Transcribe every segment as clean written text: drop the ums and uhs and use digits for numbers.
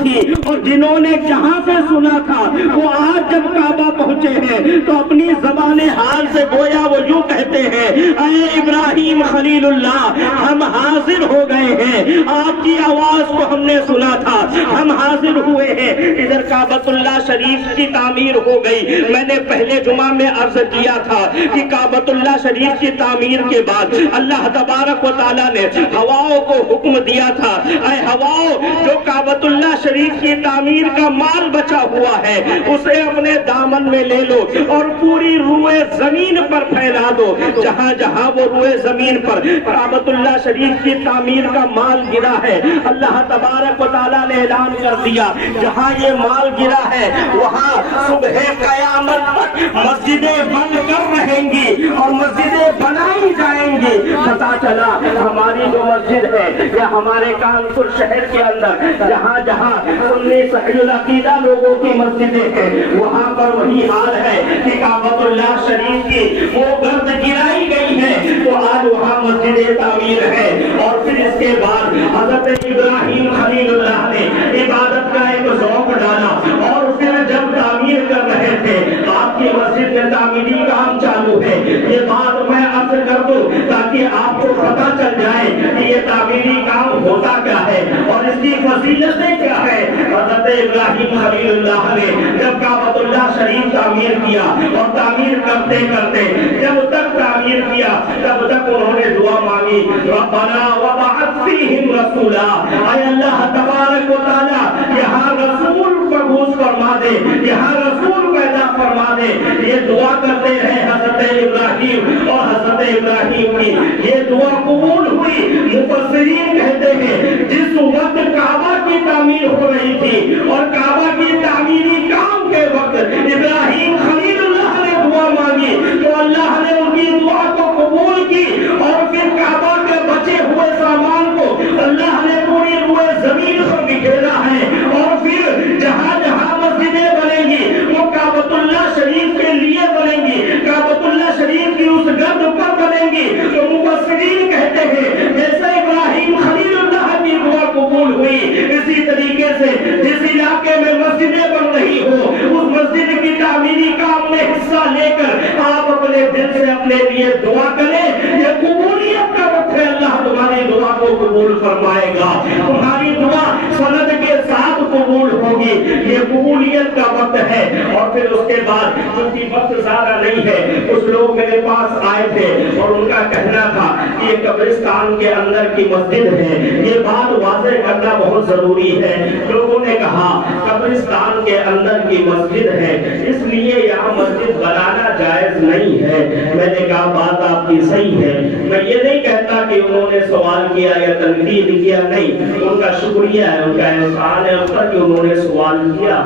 تھی، اور جنہوں نے جہاں سے سنا تھا وہ آج جب کعبہ پہنچے ہیں تو اپنی زبان حال سے گویا وہ یوں کہتے ہیں، اے ابراہیم خلیل اللہ، ہم حاضر ہو گئے ہیں، آپ کی آواز کو ہم نے سنا تھا، ہم حاضر ہوئے ہیں۔ ادھر کعبۃ اللہ شریف کی تعمیر ہو گئی۔ میں نے پہلے جمعہ میں عرض کیا تھا کہ کعبۃ اللہ شریف کی تعمیر کے بعد اللہ تبارک و تعالیٰ نے ہواؤں کو حکم دیا تھا، اے ہواؤں، جو کعبۃ اللہ شریف کی تعمیر کا مال بچا ہوا ہے اسے اپنے دامن میں لے لو اور پوری روئے زمین پر پھیلا دو۔ جہاں جہاں وہ روئے زمین پر کعبۃ اللہ شریف کی تعمیر کا مال گرا ہے، اللہ تبارک و تعالیٰ نے اعلان کر دیا، جہاں یہ مال گرا ہے وہاں صبح قیامت تک مسجدیں بن کر رہیں گی اور مسجدیں بنائی جائیں گی۔ پتا چلا ہماری جو مسجد ہے یا ہمارے کانپور شہر کے اندر جہاں جہاں سنی صحیح العقیدہ لوگوں کی مسجدیں ہیں وہاں پر وہی حال ہے کہ کعبۃ اللہ شریف کی وہ گرد گرائی گئی ہے تو آج وہاں مسجد تعمیر ہے۔ اور پھر اس کے بعد حضرت ابراہیم خلیل اللہ نے عبادت کا ایک ذوق ڈالا اور پھر جب تعمیر کر رہے تھے آپ کی مسجد میں تعمیری کام چالو ہے۔ یہ بات میں عرض کر دوں تاکہ آپ کو پتہ چل جائے کہ یہ تعمیری کام ہوتا کیا ہے اور اس کی فضیلتیں کیا ہے۔ حضرت ابراہیم خلیل اللہ نے جب کعبۃ اللہ شریف تعمیر کیا اور تعمیر کرتے کرتے جب تک تعمیر کیا تب تک انہوں نے دعا مانگی، ربنا وبعث فیہم رسولا، اے اللہ تبارک و تعالی یہاں رسول مبعوث فرما دے، یہاں رسول پیدا فرما دے۔ یہ دعا کرتے رہے حضرت ابراہیم اور حضرت ابراہیم کی یہ دعا قبول ہوئی۔ مفسرین کہتے ہیں جس وقت کعبہ کی تعمیر ہو رہی تھی اور کعبہ کی تعمیری کام کے وقت ابراہیم خلیل اللہ نے دعا مانگی تو اللہ نے ان کی دعا کو قبول کی اور پھر کعبہ کے بچے ہوئے سامان کو اللہ نے پوری روئے زمین پر بکھیرا ہے اور پھر جہاں جہاں مسجدیں بنیں گی وہ کعبۃ اللہ شریف کے لیے بنیں گی، کعبۃ اللہ شریف کی اس گرد پر بنیں گی۔ تو مفسرین کہتے ہیں جیسے ابراہیم خلیل اللہ کی دعا قبول ہوئی اسی طریقے سے جس علاقے میں مسجدیں بن رہی ہو اس مسجد کی تعمیری کام میں حصہ لے کر آپ اپنے دل سے اپنے لیے دعا کریں۔ یہ قبولیت کا وقت ہے، اللہ تمہاری دعا کو قبول فرمائے گا، تمہاری دعا سند کے ساتھ قبول ہوگی۔ یہ قبولیت کا وقت ہے۔ اور پھر اس کے بعد چونکہ وقت زیادہ نہیں ہے کچھ لوگ میرے پاس آئے تھے اور ان کا کہنا تھا کہ یہ قبرستان کے اندر کی مسجد ہے، یہ بات واضح کرنا بہت ضروری ہے۔ لوگوں نے کہا قبرستان کے اندر کی مسجد ہے اس لیے یہاں مسجد بنانا جائز نہیں ہے۔ میں نے کہا بات آپ کی صحیح ہے، میں یہ نہیں کہتا کہ انہوں نے سوال کیا یا تنقید کیا، نہیں، ان کا شکریہ ہے، ان کا احسان ہے ان پر کہ انہوں نے سوال کیا۔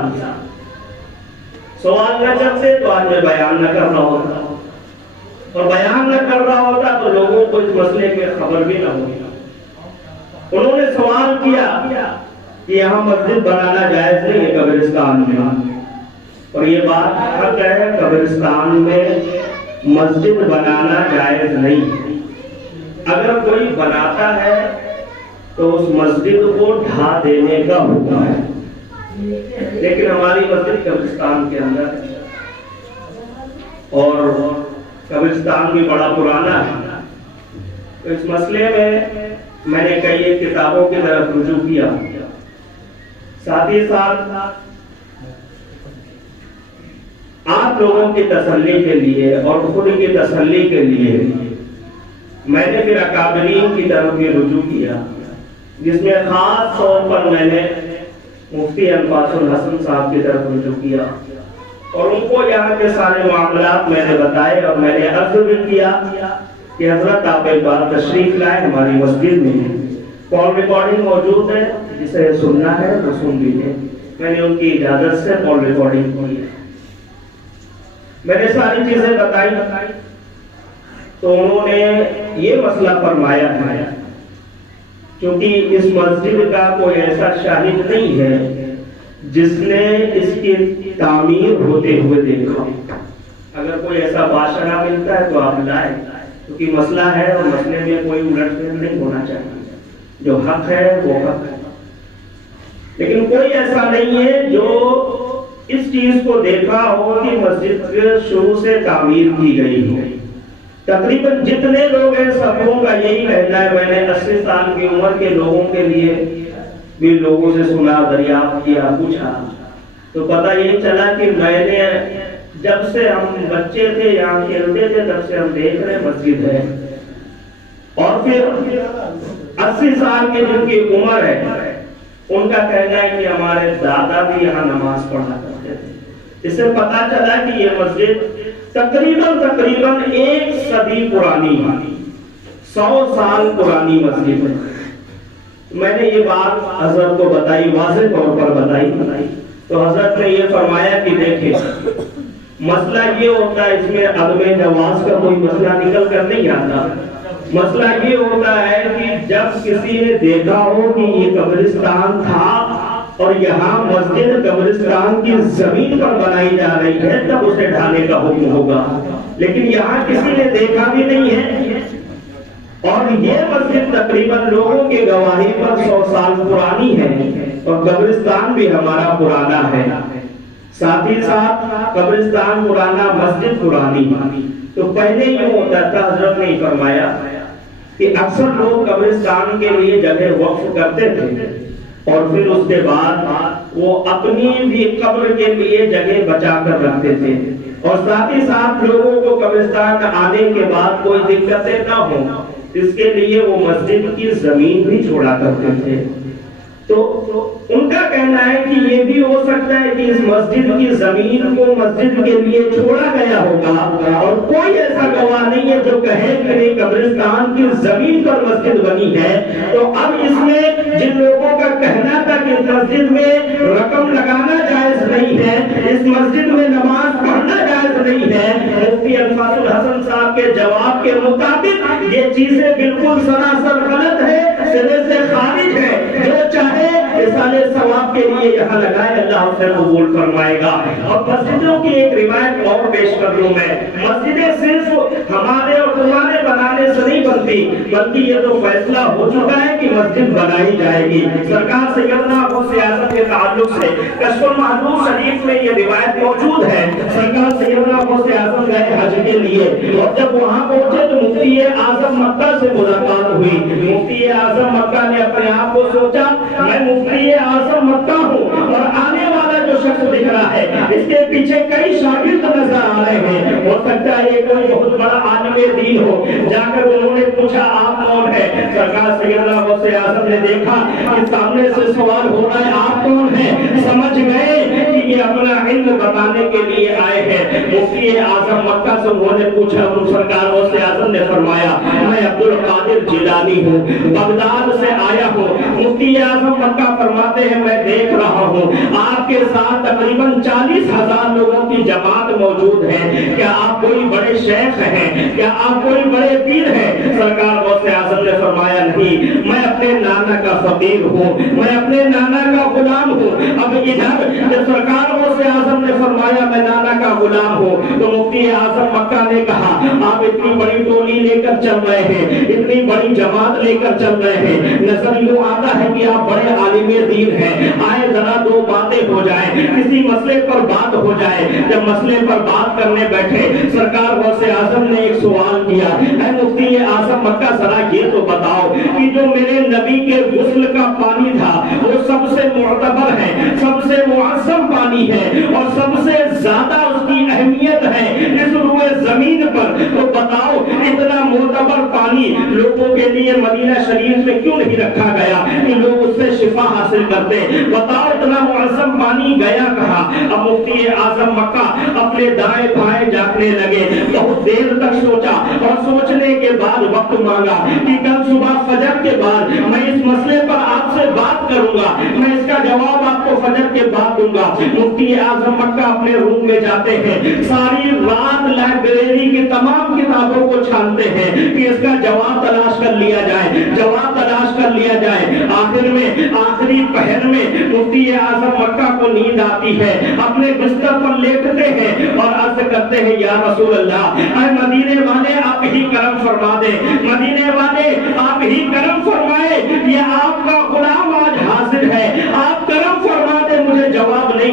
سوال نہ کرتے تو آج میں بیان نہ کر رہا ہوتا اور بیان نہ کر رہا ہوتا تو لوگوں کو اس مسئلے کی خبر بھی نہ ہوگی۔ انہوں نے سوال کیا کہ یہاں مسجد بنانا جائز نہیں ہے قبرستان میں، اور یہ بات حق ہے، قبرستان میں مسجد بنانا جائز نہیں ہے۔ اگر کوئی بناتا ہے تو اس مسجد کو ڈھا دینے کا حکم ہے، لیکن ہماری مسجد قبرستان کے اندر ہے اور قبرستان بھی بڑا پرانا ہے، تو اس مسئلے میں نے کئی ایک کتابوں کی طرف رجوع کیا، ساتھ ہی ساتھ آپ لوگوں کی تسلی کے لیے اور خود کی تسلی کے لیے میں نے پھر اکابرین کی طرف بھی رجوع کیا، جس میں خاص طور پر میں نے مفتی انفاس الحسن صاحب کی طرف رجوع کیا اور ان کو یہاں کے سارے معاملات میں نے بتائے اور میں نے عرض بھی کیا کہ حضرت آپ ایک بار تشریف لائیں ہماری مسجد میں، کال ریکارڈنگ موجود ہے، جسے سننا ہے وہ سن لیجیے۔ میں نے ان کی اجازت سے کال ریکارڈنگ کی، میں نے ساری چیزیں بتائی تو انہوں نے یہ مسئلہ فرمایا ہے کیونکہ اس مسجد کا کوئی ایسا شاہد نہیں ہے جس نے اس کی تعمیر ہوتے ہوئے دیکھا، اگر کوئی ایسا بادشاہ ملتا ہے تو آپ لائیں، کیونکہ مسئلہ ہے اور مسئلے میں کوئی الٹ پھیر نہیں ہونا چاہیے، جو حق ہے وہ حق ہے۔ لیکن کوئی ایسا نہیں ہے جو اس چیز کو دیکھا ہو کہ مسجد شروع سے تعمیر کی گئی ہو۔ تقریباً جتنے لوگ ہیں سبوں کا یہی کہنا ہے۔ میں نے 80 سال کی عمر کے لوگوں کے لیے بھی لوگوں سے سنا، دریافت کیا، پوچھا، تو پتہ یہ چلا کہ میں نے جب سے ہم بچے تھے یہاں کھیلتے تھے تب سے ہم دیکھ رہے مسجد ہے، اور پھر 80 سال کی جن کی عمر ہے ان کا کہنا ہے کہ ہمارے دادا بھی یہاں نماز پڑھا کرتے تھے۔ اس سے پتہ چلا کہ یہ مسجد تقریباً 1 صدی پرانی، 100 سال پرانی مسجد ہے۔ میں نے یہ بات حضرت کو بتائی، واضح طور پر بتائی، تو حضرت نے یہ فرمایا کہ دیکھیں مسئلہ یہ ہوتا ہے، اس میں عدم جواز کا کوئی مسئلہ نکل کر نہیں آتا۔ مسئلہ یہ ہوتا ہے کہ جب کسی نے دیکھا ہو کہ یہ قبرستان تھا اور یہاں مسجد قبرستان کی زمین پر بنائی جا رہی ہے تب اسے ڈھانے کا حکم ہوگا، لیکن یہاں کسی نے دیکھا بھی نہیں ہے، اور یہ مسجد تقریباً لوگوں کے گواہی پر 100 سال پرانی ہے، اور قبرستان بھی ہمارا پرانا ہے، ساتھ ہی ساتھ قبرستان پرانا، مسجد پرانی۔ تو پہلے یہ ہوتا تھا، حضرت نے فرمایا کہ اکثر لوگ قبرستان کے لیے جگہ وقف کرتے تھے اور پھر اس کے بعد وہ اپنی بھی قبر کے لیے جگہ بچا کر رکھتے تھے، اور ساتھ ہی ساتھ لوگوں کو قبرستان آنے کے بعد کوئی دقتیں نہ ہوں اس کے لیے وہ مسجد کی زمین بھی چھوڑا کرتے تھے۔ تو ان کا کہنا ہے کہ یہ بھی ہو سکتا ہے کہ اس مسجد کی زمین کو مسجد کے لیے چھوڑا گیا ہوگا، اور کوئی ایسا گواہ نہیں ہے جو کہے کہ نہیں قبرستان کی زمین پر مسجد بنی ہے۔ تو اب اس میں جن لوگوں کا کہنا تھا کہ اس مسجد میں رقم لگانا جائز نہیں ہے، اس مسجد میں نماز پڑھنا جائز نہیں ہے، مفتی الفاظ الحسن صاحب کے جواب کے مطابق یہ چیزیں بالکل سراسر غلط ہے، سرے سے خارج ہے۔ جو چاہے رسالے ثواب کے لیے یہاں لگائے، اللہ اسے قبول فرمائے گا۔ اور مسجدوں کی ایک روایت اور پیش کر لوں میں، مسجدیں صرف ہمارے اور تمہارے بنانے سے نہیں بنتی، بلکہ یہ تو فیصلہ ہو چکا ہے کہ مسجد بنائی جائے گی۔ سرکار سیدنا غوث اعظم کے تعلق سے کشف المحدود شریف میں یہ روایت موجود ہے۔ سرکار سیدنا غوث اعظم گئے حج کے لیے، اور جب وہاں پہنچے تو مفتی اعظم مکہ سے ملاقات ہوئی۔ مفتی اعظم مکہ نے اپنے آپ کو سوچا میں مفتی اعظم مکہ ہوں، اور آنے والا جو شخص دکھ رہا ہے اس کے پیچھے کئی شاگرد نظر آ رہے ہیں، ہو سکتا ہے یہ کوئی بہت بڑا عالم دین ہو۔ جا کر انہوں نے پوچھا آپ کون ہے؟ سرکار سیدنا غوث اعظم نے دیکھا کہ سامنے سے سوال ہو رہا ہے آپ کون ہیں، سمجھ گئے کہ یہ اپنا علم بتانے کے لیے آئے ہیں۔ مفتی اعظم مکہ سے انہوں نے پوچھا، سرکار غوث اعظم نے فرمایا میں عبد القادر جیلانی ہوں، بغداد سے آیا ہوں۔ مفتی اعظم مکہ فرماتے ہیں میں دیکھ رہا ہوں آپ کے ساتھ تقریباً 40,000 لوگوں کی جماعت موجود ہے، کیا آپ کوئی بڑے شیخ ہیں، کیا آپ کوئی بڑے پیر ہیں؟ سرکار غوث اعظم نے فرمایا نہیں، میں اپنے نانا کا فقیر ہوں، میں اپنے نانا کا غلام ہوں۔ اب ادھر جب سرکار غوث اعظم نے فرمایا میں نانا کا غلام ہوں، تو مفتی اعظم مکہ نے کہا آپ اتنی بڑی ٹولی لے کر چل رہے ہیں، اتنی بڑی جماعت لے کر چل رہے ہیں، نظر یوں آتا ہے کہ آپ بڑے عالم دین ہیں، آئے ذرا دو باتیں ہو جائیں، کسی مسئلے پر بات ہو جائے۔ جب مسئلے پر بات کرنے بیٹھے سرکار غوث اعظم نے ایک سوال کیا، اے مفتی اعظم مکہ ذرا یہ تو بتاؤ کہ جو میرے نبی کے غسل کا پانی تھا وہ سب سے معتبر ہے، سب سے معظم پانی ہے، اور سب سے زیادہ اس کی اہمیت ہے اس روئے زمین پر، تو بتاؤ اتنا معتبر پانی لوگوں کے لیے مدینہ شریف میں کیوں نہیں رکھا گیا کہ لوگ اس سے شفا حاصل کرتے؟ بتاؤ اتنا معظم پانی گیا کہاں؟ اب مفتی اعظم مکہ اپنے دائیں بائیں جاگنے لگے، بہت دیر تک سوچا، اور سوچنے کے بعد وقت مانگا کہ کل صبح فجر کے بعد میں اس مسئلے پر آپ سے بات کروں گا، میں اس کا جواب آپ کو فجر کے بعد دوں گا۔ مفتی اعظم مکہ اپنے روم میں جاتے ہیں، ساری رات لائبریری کی تمام کتابوں کو چھانتے ہیں کہ اس کا جواب تلاش کر لیا جائے، جواب تلاش کر لیا جائے۔ آخر میں آخری پہر میں مفتی اعظم مکہ کو نیند آتی ہے، اپنے بستر پر لیٹتے ہیں اور عرض کرتے ہیں یا رسول اللہ، اے مدینے والے آپ ہی کرم فرما دیں، مدینے والے آپ ہی کرم فرمائے، یہ آپ کا غلام آج حاضر ہے، آپ کرم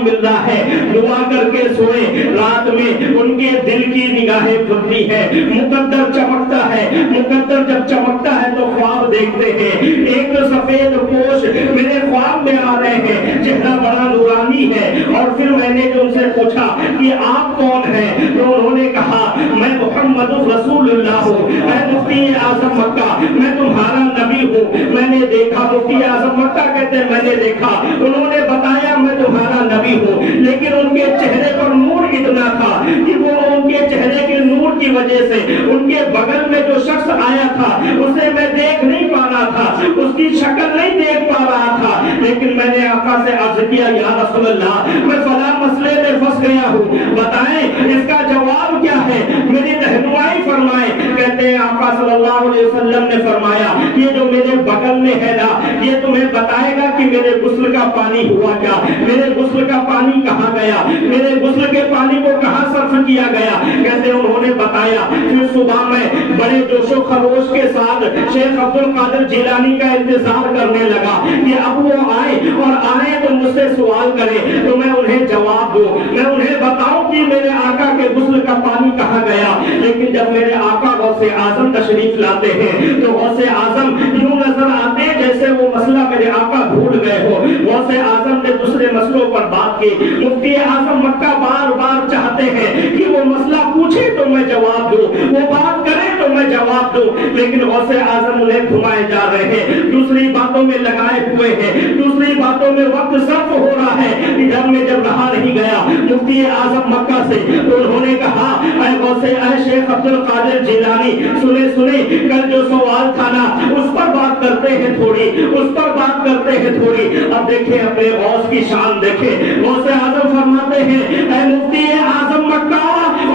مل رہا ہے، دعا کر کے سوئے، رات میں ان کے دل کی نگاہیں کھلتی ہے، مقدر چمکتا ہے، مقدر جب چمکتا ہے تو خواب دیکھتے ہیں، ایک سفید پوش میرے خواب میں آ رہے ہیں، چہرہ بڑا نورانی ہے، اور پھر میں نے ان سے پوچھا کہ آپ کون ہیں؟ تو انہوں نے کہا میں محمد رسول اللہ ہوں، میں مفتی اعظم مکہ، میں تمہارا نبی ہوں۔ میں نے دیکھا، مفتی اعظم مکہ کہتے ہیں میں نے دیکھا، انہوں نے بتایا میں تمہارا نبی ہوں، لیکن ان کے چہرے پر نور اتنا تھا کہ وہ ان کے چہرے کے نور کی وجہ سے ان کے بغل میں جو شخص آیا تھا اسے میں دیکھ نہیں پا رہا تھا، اس کی شکل نہیں دیکھ پا رہا تھا، لیکن میں نے آقا سے عرض کیا یا رسول اللہ میں فلاں مسئلے میں پھنس گیا ہوں، بتائیں اس کا جواب کیا ہے، میری رہنمائی فرمائیں۔ کہتے ہیں آقا صلی اللہ علیہ وسلم نے فرمایا یہ جو میرے بغل میں ہے نا یہ تمہیں بتائے گا کہ میرے غسل کا پانی ہوا کیا، میرے غسل کا پانی کہاں گیا، میرے غسل کے پانی کو کہاں صرف کیا گیا۔ کہتے ہیں انہوں نے بتایا، پھر صبح میں بڑے جوش و خروش کے ساتھ شیخ عبد القادر جیلانی کا انتظار کرنے لگا کہ اب وہ آئے اور آئے تو مجھ سے سوال کرے تو میں انہیں جواب دوں، میں انہیں بتاؤں کہ میرے آقا کے غسل کا پانی کہاں گیا۔ لیکن جب میرے آقا غوث اعظم تشریف لاتے ہیں تو غوث اعظم یوں نظر آتے ہیں جیسے وہ مسئلہ میرے آقا بھول گئے ہو۔ غوث اعظم نے دوسرے مسئلوں پر بات کی، مفتی اعظم مکہ بار بار چاہتے ہیں کہ وہ مسئلہ پوچھے تو میں جواب دوں، وہ بات کرے تو میں جواب دوں، لیکن غوث اعظم انہیں گھمائے جا رہے ہیں، دوسری باتوں میں لگائے ہوئے ہیں، دوسری باتوں میں وقت صرف ہو رہا ہے۔ ادھر میں جب رہا نہیں گیا مفتی اعظم مکہ سے تو انہوں نے کہا اے غوث اے شیخ عبد القادر جیلانی سنے کل جو سوال تھا نا اس پر بات کرتے ہیں تھوڑی، اس پر بات کرتے ہیں تھوڑی۔ اب دیکھیں اپنے غوث کی شان دیکھیں، غوث اعظم فرماتے ہیں اے مفتی اعظم مکہ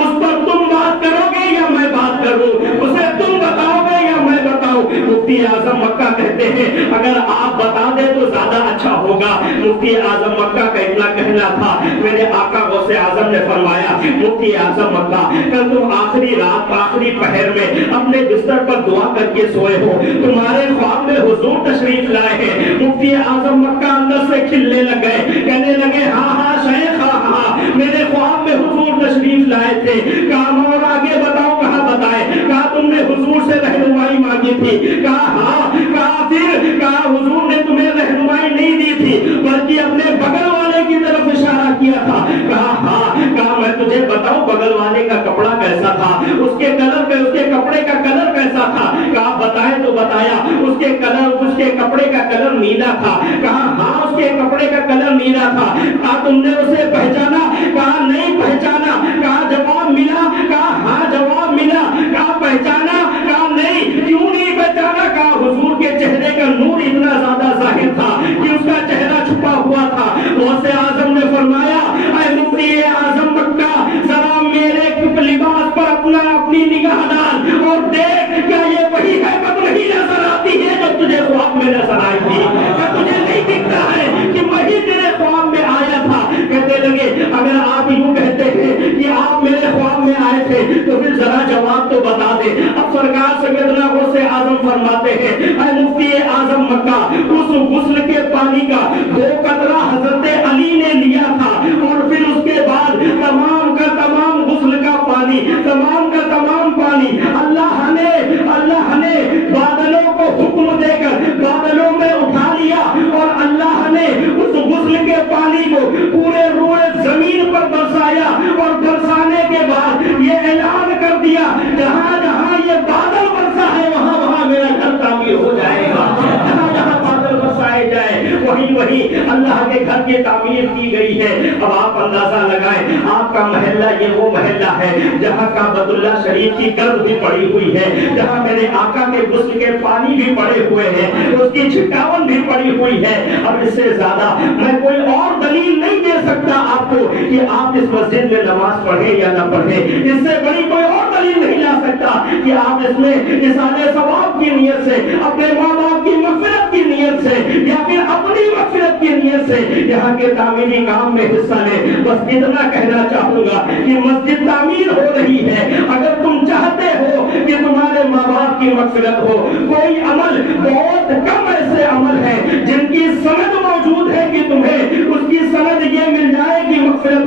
اس پر تم بات کرو گے یا میں بات کروں، اسے تم بتاؤ گے یا میں بتاؤں۔ مفتی اعظم مکہ کہتے ہیں اگر آپ بتا دیں تو زیادہ اچھا ہوگا۔ مفتی اعظم مکہ کا اتنا کہنا تھا، میرے آقا غوث اعظم نے فرمایا مفتی اعظم مکہ کل تم آخری رات آخری پہر میں اپنے بستر پر دعا کر کے سوئے ہو، تمہارے خواب میں حضور تشریف لائے ہیں۔ مفتی اعظم مکہ اندر سے کھلنے لگے، کہنے لگے ہاں ہاں شیخ ہاں میرے خواب میں حضور تشریف لائے تھے۔ کہا اور آگے بتاؤ، کہاں بتائے؟ کہا تم نے حضور سے رہنمائی مانگی تھی؟ کہا ہاں۔ کہا پھر؟ کہا حضور نے تمہیں رہنمائی نہیں دی تھی بلکہ اپنے بغل والے کی طرف اشارہ کیا تھا؟ کہا ہاں۔ کہا میں تجھے بتاؤں بغل والے کا کپڑا کیسا تھا، اس کے کلر پہ اس کے کپڑے کا کلر کیسا تھا؟ کہا بتائے تو بتایا اس کے کپڑے کا کلر نیلا تھا۔ کہا ہاں اس کے کپڑے کا کلر نیلا تھا۔ کہا تم نے اسے پہچانا؟ کہا نہیں پہچانا۔ کہا جواب ملا؟ کہا ہاں جواب ملا۔ کہا پہچانا؟ کہا نہیں۔ کیوں نہیں پہچانا؟ کہا حضور کے چہرے کا نور اتنا زیادہ ظاہر تھا کہ اس کا چہرہ چھپا ہوا تھا۔ غوث اعظم نے فرمایا اے مفتی اعظم مکہ ذرا میرے لباس پر اپنی نگاہ ڈال اور دیکھ کیا یہ وہی حیبت نہیں نظر آتی ہے جو تجھے خواب میں نظر آئی تھی؟ کیا تجھے نہیں دکھتا ہے کہ وہی تیرے خواب میں آیا تھا؟ کہتے لگے اگر آپ یوں کہتے ہیں کہ آپ میرے خواب میں آئے تھے تو پھر ذرا جواب تو بتا دے۔ اب سرکار سیدنا غوث اعظم فرماتے ہیں اے مفتی اعظم مکہ اس غسل کے پانی کا 2 قطرہ حضرت علی نے لیا تھا اور پھر اس کے بعد تمام کا تمام غسل کا پانی اللہ نے بادلوں کو حکم دے کر بادلوں میں اٹھا لیا اور اللہ نے اس غسل کے پانی کو پورے روئے زمین پر برسایا اور برسانے کے بعد یہ اعلان کر دیا جہاں جہاں یہ بادل برسا ہے وہاں وہاں میرا گھر تعمیر ہو جائے گا، جہاں جہاں بادل برسائے جائے وہی اللہ کے گھر کی تعمیر کی گئی ہے۔ اب آپ اندازہ لگائیں آپ کا محلہ یہ وہ محلہ ہے جہاں کعبۃ اللہ شریف کی گرد بھی پڑی ہوئی ہے، جہاں میرے آقا کے غسل کے پانی بھی پڑے ہوئے ہیں، اس کی چھٹاون بھی پڑی ہوئی ہے۔ اب اس سے زیادہ میں کوئی اور دلیل نہیں دے سکتا آپ کو کہ آپ اس مسجد میں نماز پڑھیں یا نہ پڑھیں، اس سے بڑی کوئی اور دلیل نہیں لا سکتا کہ آپ اس میں اصالہ ثواب کی نیت سے اپنے ماں باپ کی مغفرت کی نیت سے یا پھر اپنی مغفرت کی نیت سے یہاں کے تعمیری کام میں حصہ لیں۔ بس اتنا کہنا چاہوں گا کہ مسجد تعمیر ہو رہی ہے، اگر تم چاہتے ہو کہ تمہارے ماں باپ کی مغفرت ہو، کوئی عمل بہت کم ایسے عمل ہیں جن کی سند موجود ہے کہ تمہیں اس کی سند یہ مل جائے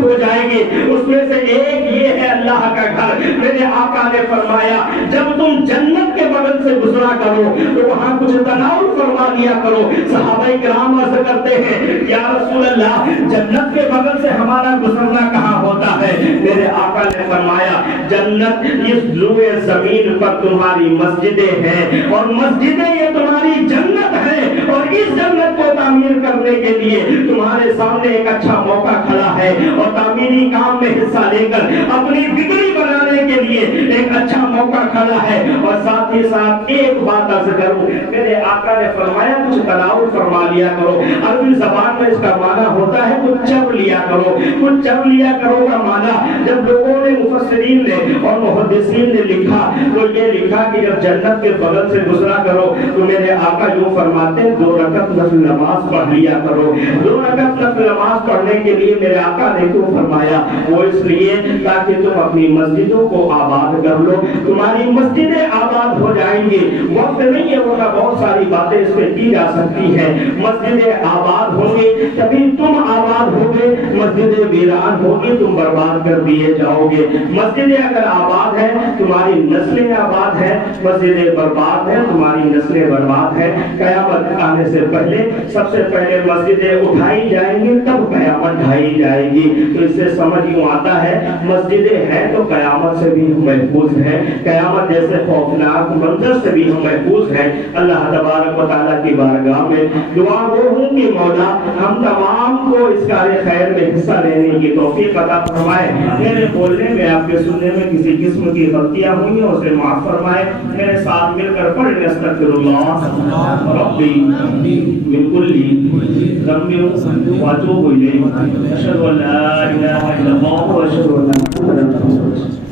ہو جائے گی. اس میں سے ایک یہ ہے اللہ کا گھر. میرے آقا نے فرمایا جب تم جنت کے بغل سے گزرا کرو تو وہاں کچھ تناول فرما لیا کرو. صحابہ کرام عرض کرتے ہیں یا رسول اللہ جنت کے بغل سے ہمارا گزرنا کہاں ہوتا ہے؟ میرے آقا نے فرمایا جنت اس روئے زمین پر تمہاری مسجدیں ہیں اور مسجدیں یہ تمہاری جنت ہے. اور اس جنت کو تعمیر کرنے کے لیے تمہارے سامنے ایک اچھا موقع کھڑا ہے اور تعمیری کام میں حصہ لے کر اپنی بگڑی بنانے کے لیے ایک اچھا موقع کھڑا ہے. اور ساتھ ہی ساتھ ایک بات عرض کروں, میرے آقا نے فرمایا کچھ تلاوت فرما لیا کرو. عربی زبان میں اس کا معنی ہوتا ہے کچھ چب لیا کرو. کچھ چب لیا کرو کا معنی جب لوگوں نے مفسرین نے اور محدثین نے لکھا تو یہ لکھا کہ جب جنت کے بغل سے گزرا کرو تو میرے آقا یوں فرماتے 2 رکعت نفل نماز پڑھ لیا کرو. 2 رکعت نفل نماز پڑھنے کے لیے میرے آقا نے کیوں فرمایا؟ وہ اس لیے تاکہ تم اپنی مسجدوں کو آباد کر لو. تمہاری مسجدیں آباد ہو جائیں گی. وقت نہیں ہے ورنہ بہت ساری باتیں اس پہ کی جا سکتی ہیں. مسجدیں آباد ہوں گی تبھی تم آباد ہوگے. مسجدیں ویران ہوگی تم برباد کر دیے جاؤ گے. مسجدیں اگر آباد ہیں تمہاری نسلیں آباد ہیں. مسجدیں برباد ہیں تمہاری نسلیں برباد ہیں. قیامت آنے سے پہلے سب سے پہلے مسجدیں اٹھائی جائیں گی تب قیامت ڈھائی جائے گی. تو اس سے سمجھ یوں آتا ہے مسجدیں ہیں تو قیامت سے بھی ہم محفوظ ہیں. قیامت جیسے خوفناک منظر سے بھی ہم محفوظ ہیں. اللہ تبارک و تعالیٰ کی بارگاہ میں دعا وہ ہوں کہ مولا ہم تمام کو اس کار خیر میں حصہ لینے کی توفیق عطا فرمائے. میرے بولنے میں آپ کے سننے میں کسی قسم کی غلطیاں ہوئی ہیں اسے معاف فرمائے. میرے ساتھ مل کر پڑھیں استغفر اللہ ربی من کل ذنب واتوب الیہ. اشہد ان لا الہ الا اللہ واشہد ان محمدا رسول اللہ.